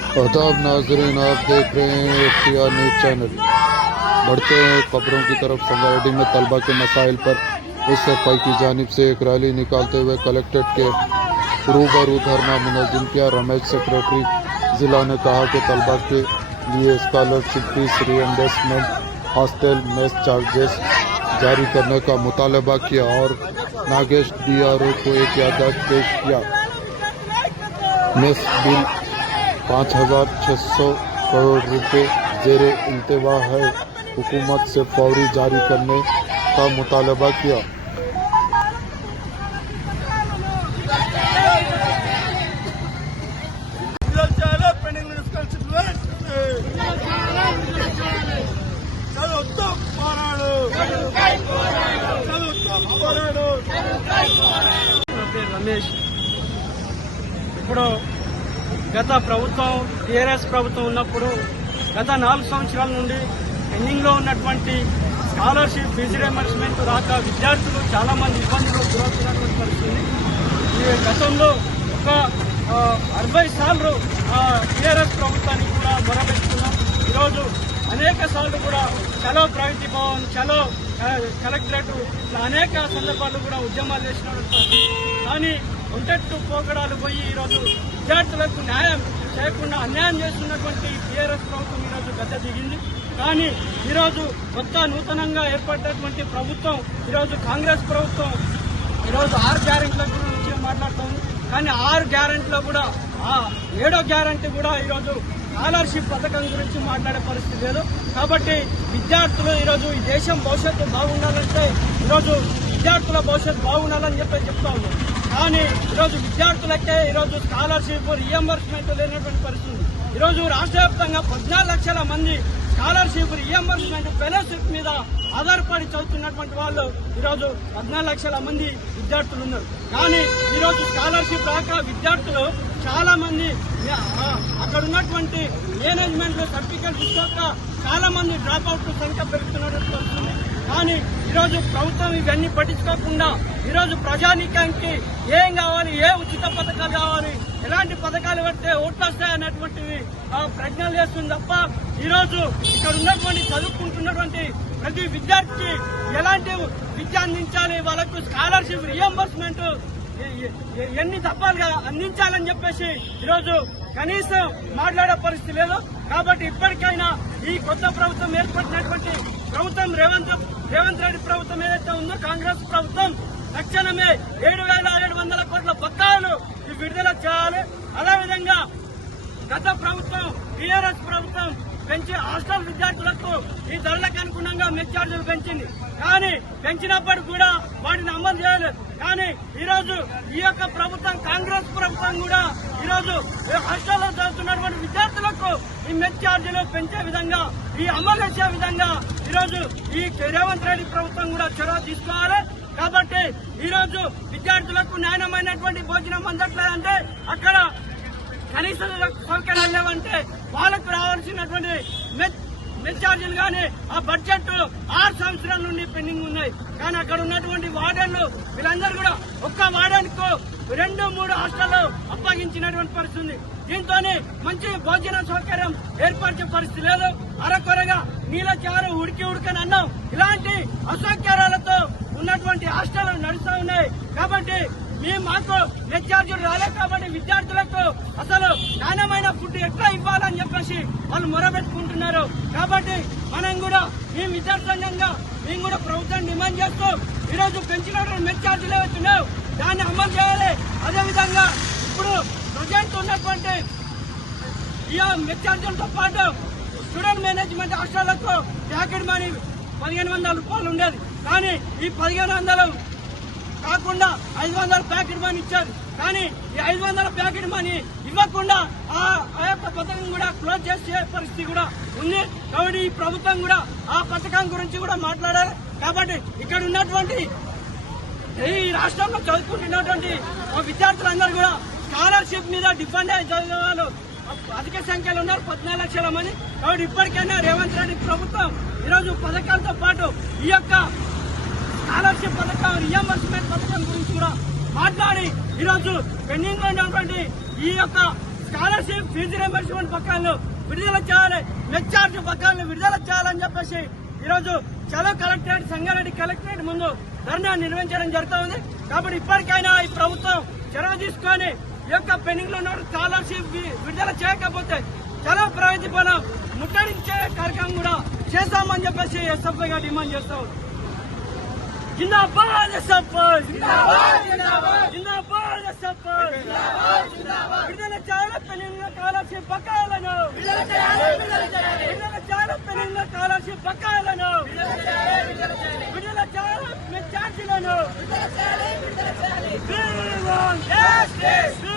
आदाब नाजरीन, आप देख रहे हैं एख्तियार न्यूज़ चैनल। बढ़ते हैं खबरों की तरफ। संगारेड्डी में तलबा के मसाइल पर एसएफआई की जानिब से एक रैली निकालते हुए कलेक्ट्रेट के रूबरू धरना मुनज़्ज़म किया। रमेश सेक्रेटरी ज़िला ने कहा कि तलबा के लिए scholarship fees reimbursement, hostel mess charges जारी करने का मुतालबा किया और नागेश डीआरओ को एक याददाश्त पेश किया। मेस बिल 5,600 करोड़ रुपए ज़ेरे इंतवा है, हुकूमत से फौरी जारी करने का मुतालबा किया। రమేష్ ఇప్పుడు గత ప్రభుత్వం టీఆర్ఎస్ ప్రభుత్వం ఉన్నప్పుడు గత 4 సంవత్సరాల నుండి పెండింగ్లో ఉన్నటువంటి స్కాలర్షిప్ ఫీజు రియంబర్స్మెంట్ రాక విద్యార్థులు చాలా మంది ఇబ్బందులు గురవుతున్నటువంటి పరిస్థితి. ఈ గతంలో ఒక 60 సార్లు టీఆర్ఎస్ ప్రభుత్వానికి కూడా మొరపెట్టుకున్నాం. ఈరోజు అనేక సార్లు కూడా చలో ప్రగతి భవన్, చలో కలెక్టరేట్, ఇట్లా అనేక సందర్భాల్లో కూడా ఉద్యమాలు చేసినటువంటి, కానీ ఒంటెట్టు పోకడాలు పోయి ఈరోజు విద్యార్థులకు న్యాయం చేయకుండా అన్యాయం చేస్తున్నటువంటి టీఆర్ఎస్ ప్రభుత్వం ఈరోజు గద్దె దిగింది. కానీ ఈరోజు నూతనంగా ఏర్పడినటువంటి ప్రభుత్వం, ఈరోజు కాంగ్రెస్ ప్రభుత్వం ఈరోజు 6 గ్యారెంటీల గురించి మాట్లాడుతోంది. కానీ 6 గ్యారెంటీలో కూడా 7వ గ్యారెంటీ కూడా ఈరోజు స్కాలర్షిప్ పథకం గురించి మాట్లాడే పరిస్థితి లేదు. కాబట్టి విద్యార్థులు ఈరోజు ఈ దేశం భవిష్యత్తు బాగుండాలంటే ఈరోజు విద్యార్థుల భవిష్యత్తు బాగుండాలని చెప్తా ఉన్నాం. కానీ ఈరోజు విద్యార్థులకే ఈరోజు స్కాలర్షిప్ రీఎంబర్స్మెంట్ లేనటువంటి పరిస్థితి. ఈరోజు రాష్ట్ర వ్యాప్తంగా 14 లక్షల మంది స్కాలర్షిప్ రీఎంబర్స్మెంట్ ఫెలోషిప్ మీద ఆధారపడి చదువుతున్నటువంటి వాళ్ళు ఈరోజు 14 లక్షల మంది విద్యార్థులు ఉన్నారు. కానీ ఈరోజు స్కాలర్షిప్ రాక విద్యార్థులు చాలా మంది అక్కడ ఉన్నటువంటి మేనేజ్మెంట్ సర్టిఫికేట్ తీసుకోక చాలా మంది డ్రాప్ అవుట్ సంఖ్య పెరుగుతున్నట్టు వస్తుంది. కానీ ఈరోజు ప్రభుత్వం ఇవన్నీ పట్టించుకోకుండా ఈరోజు ప్రజానీకానికి ఏం కావాలి, ఏ ఉచిత పథకాలు కావాలి, ఎలాంటి పథకాలు పెడితే ఓట్లు వస్తాయన్నటువంటివి ప్రజ్ఞలు చేస్తుంది తప్ప ఈరోజు ఇక్కడ ఉన్నటువంటి చదువుకుంటున్నటువంటి ప్రతి విద్యార్థికి ఎలాంటి విద్య అందించాలి, వాళ్ళకు స్కాలర్షిప్ రీఎంబర్స్మెంట్ ఎన్ని దఫాలుగా అందించాలని చెప్పేసి ఈరోజు కనీసం మాట్లాడే పరిస్థితి లేదు. కాబట్టి ఇప్పటికైనా ఈ కొత్త ప్రభుత్వం ఏర్పడినటువంటి ప్రభుత్వం రేవంత్ రెడ్డి ప్రభుత్వం ఏదైతే ఉందో కాంగ్రెస్ ప్రభుత్వం తక్షణమే 7,700 కోట్ల బకాయిలు విడుదల చేయాలి. అదేవిధంగా గత ప్రభుత్వం టీఆర్ఎస్ ప్రభుత్వం పెంచి హాస్టల్ విద్యార్థులకు ఈ ధరలకు అనుగుణంగా మెస్ ఛార్జీలు పెంచింది. కానీ పెంచినప్పటికీ కూడా వాటిని అమలు చేయలేదు. కానీ ఈరోజు ఈ యొక్క ప్రభుత్వం కాంగ్రెస్ ప్రభుత్వం కూడా ఈరోజు హాస్టల్లో చదువుతున్నటువంటి విద్యార్థులకు ఈ మెస్ ఛార్జీలు పెంచే విధంగా, ఈ అమలు చేసే విధంగా ఈరోజు ఈ రేవంత్ రెడ్డి ప్రభుత్వం కూడా చొరవ తీసుకోవాలి. కాబట్టి ఈరోజు విద్యార్థులకు నాణ్యమైనటువంటి భోజనం అందట్లేదంటే, అక్కడ కనీస సౌకర్యాలు లేవంటే వాళ్ళకు రావాల్సినటువంటి మెస్ ఛార్జీలు కానీ ఆ బడ్జెట్ 6 సంవత్సరాల నుండి పెండింగ్ ఉన్నాయి. కానీ అక్కడ ఉన్నటువంటి వార్డెన్లు వీళ్ళందరూ కూడా ఒక్క వార్డెన్కు 2-3 హాస్టళ్లు అప్పగించినటువంటి పరిస్థితి ఉంది. దీంతో మంచి భోజన సౌకర్యం ఏర్పరిచే పరిస్థితి లేదు. అరకొరగా నీళ్ళ చారు ఉడకని అన్నం, ఇలాంటి అసౌకర్యాలతో ఉన్నటువంటి హాస్టళ్లు నడుస్తూ ఉన్నాయి. కాబట్టి మాకు మెస్ ఛార్జీలు రాలేదు. కాబట్టి విద్యార్థులకు అసలు నాణ్యమైన ఫుడ్ ఎట్లా ఇవ్వాలని చెప్పేసి వాళ్ళు మొరబెట్టుకుంటున్నారు. కాబట్టి మనం కూడా మేము విద్యార్థి సంఘంగా మేము కూడా ప్రభుత్వాన్ని డిమాండ్ చేస్తూ ఈరోజు పెంచినటువంటి మెస్ ఛార్జీలు ఏవైతున్నాయో దాన్ని అమలు చేయాలి. అదేవిధంగా ఇప్పుడు ప్రజెంట్ ఉన్నటువంటి ఈ మెస్ ఛార్జీలతో పాటు స్టూడెంట్ మేనేజ్మెంట్ హాస్టళ్లకు ప్యాకెట్ మనీ 1,500 రూపాయలు ఉండేది. కానీ ఈ 1,500 కాకుండా 500 ప్యాకెట్ మనీ ఇచ్చారు. కానీ ఈ 500 ప్యాకెట్ మనీ ఇవ్వకుండా ఆ యొక్క పథకం కూడా క్లోజ్ చేసే పరిస్థితి కూడా ఉంది. కాబట్టి ఈ ప్రభుత్వం కూడా ఆ పథకం గురించి కూడా మాట్లాడారు. కాబట్టి ఇక్కడ ఉన్నటువంటి ఈ రాష్ట్రంలో చదువుకుంటున్నటువంటి విద్యార్థులందరూ కూడా స్కాలర్షిప్ మీద డిపెండ్ అయ్యి చదివే వాళ్ళు అధిక సంఖ్యలో ఉన్నారు, 14 లక్షల మంది. కాబట్టి ఇప్పటికైనా రేవంత్ రెడ్డి ప్రభుత్వం ఈరోజు పథకాలతో పాటు ఈ యొక్క స్కాలర్షిప్ పథకం, రీఎంబర్స్మెంట్ పథకం గురించి కూడా మాట్లాడి ఈరోజు పెండింగ్ లో ఉన్నటువంటి ఈ యొక్క స్కాలర్షిప్ ఫీజు రియంబర్స్మెంట్ పక్కాలను విడుదల చేయాలి, మెచ్చార్జ్ పక్కాలను విడుదల చేయాలని చెప్పేసి ఈరోజు చలో కలెక్టరేట్ సంగారెడ్డి కలెక్టరేట్ ముందు ధర్నా నిర్వహించడం జరుగుతూ ఉంది. కాబట్టి ఇప్పటికైనా ఈ ప్రభుత్వం చొరవ తీసుకొని ఈ యొక్క పెండింగ్ లో ఉన్న స్కాలర్షిప్ విడుదల చేయకపోతే చలో ప్రగతి పనం ముట్టడించే కార్యక్రమం కూడా చేస్తామని చెప్పేసి ఎస్ఎఫ్ఐ గా డిమాండ్ చేస్తాం. జిందాబాద్ ఎస్ఎఫ్ఐ, జిందాబాద్ ఎస్ఎఫ్ఐ. విడుదల చేయాలి పెండింగ్ స్కాలర్షిప్ బకాయిలను, విడుదల చేయాలి పెండింగ్ స్కాలర్షిప్ బకాయిలను, విడుదల చేయాలి ఛార్జీలను. We want justice.